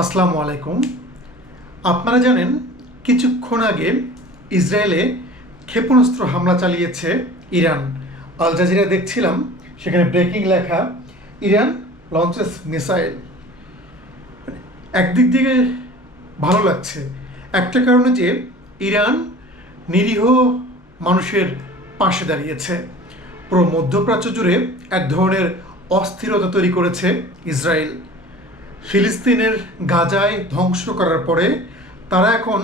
আসসালামু আলাইকুম। আপনারা জানেন, কিছুক্ষণ আগে ইসরায়েলে ক্ষেপণাস্ত্র হামলা চালিয়েছে ইরান। আল জাজিরা দেখছিলাম, সেখানে ব্রেকিং লেখা, ইরান লঞ্চেস মিসাইল। একদিক থেকে ভালো লাগছে। একটা কারণে যে, ইরান নিরীহ মানুষের পাশে দাঁড়িয়েছে। পুরো মধ্যপ্রাচ্য জুড়ে এক ধরনের অস্থিরতা তৈরি করেছে ইসরায়েল। ফিলিস্তিনের গাজায় ধ্বংস করার পরে তারা এখন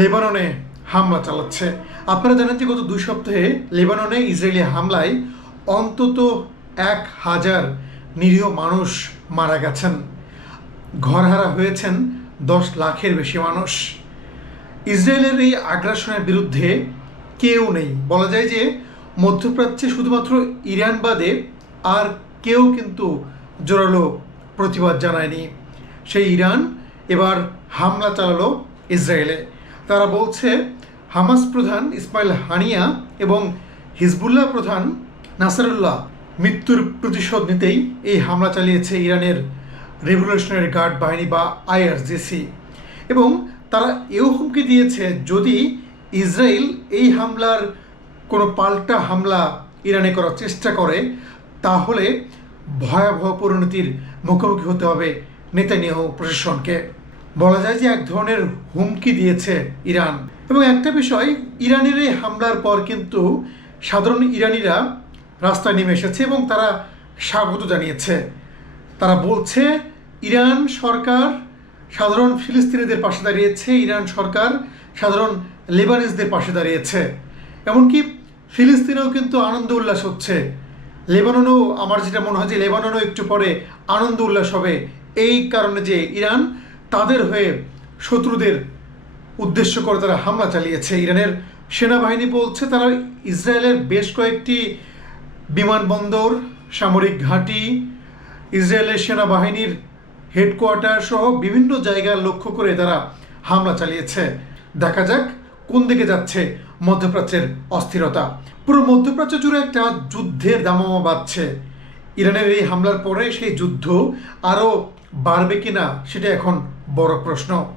লেবাননে হামলা চালাচ্ছে। আপনারা জানেন যে গত দুই সপ্তাহে লেবাননে ইসরায়েলি হামলায় অন্তত এক হাজার নিরীহ মানুষ মারা গেছেন। ঘরহারা হয়েছেন দশ লাখের বেশি মানুষ। ইসরায়েলের এই আগ্রাসনের বিরুদ্ধে কেউ নেই। বলা যায় যে মধ্যপ্রাচ্যে শুধুমাত্র ইরান বাদে আর কেউ কিন্তু জোরালো প্রতিবাদ জানায়নি। সেই ইরান এবার হামলা চালালো ইসরায়েলে। তারা বলছে, হামাস প্রধান ইসমাইল হানিয়া এবং হিজবুল্লাহ প্রধান নাসারুল্লাহ মৃত্যুর প্রতিশোধ নিতেই এই হামলা চালিয়েছে ইরানের রেভলিউশনারি গার্ড বাহিনী বা আইআরজিসি। এবং তারা এও হুমকি দিয়েছে, যদি ইসরায়েল এই হামলার কোনো পাল্টা হামলা ইরানে করার চেষ্টা করে, তাহলে ভয়াবহ পরিণতির মুখোমুখি হতে হবে নেতানিয়াহু প্রশাসনকে। বলা যায় যে এক ধরনের হুমকি দিয়েছে ইরান। এবং একটা বিষয়, ইরানের এই হামলার পর কিন্তু সাধারণ ইরানিরা রাস্তায় নেমে এসেছে এবং তারা স্বাগত জানিয়েছে। তারা বলছে, ইরান সরকার সাধারণ ফিলিস্তিনিদের পাশে দাঁড়িয়েছে, ইরান সরকার সাধারণ লেবানিজদের পাশে দাঁড়িয়েছে। এমনকি ফিলিস্তিনেও কিন্তু আনন্দ উল্লাস হচ্ছে। লেবাননও, আমার যেটা মনে হয় যে লেবাননও একটু পরে আনন্দ উল্লাস হবে এই কারণে যে ইরান তাদের হয়ে শত্রুদের উদ্দেশ্য করে তারা হামলা চালিয়েছে। ইরানের সেনাবাহিনী বলছে তারা ইসরায়েলের বেশ কয়েকটি বিমানবন্দর, সামরিক ঘাঁটি, ইসরায়েলের সেনাবাহিনীর হেডকোয়ার্টার সহ বিভিন্ন জায়গা লক্ষ্য করে তারা হামলা চালিয়েছে। দেখা যাক কোন দিকে যাচ্ছে মধ্যপ্রাচ্যের অস্থিরতা। পুরো মধ্যপ্রাচ্য জুড়ে একটা যুদ্ধের দামামা বাড়ছে। ইরানের এই হামলার পরে সেই যুদ্ধ আরও বাড়বে কিনা সেটা এখন বড় প্রশ্ন।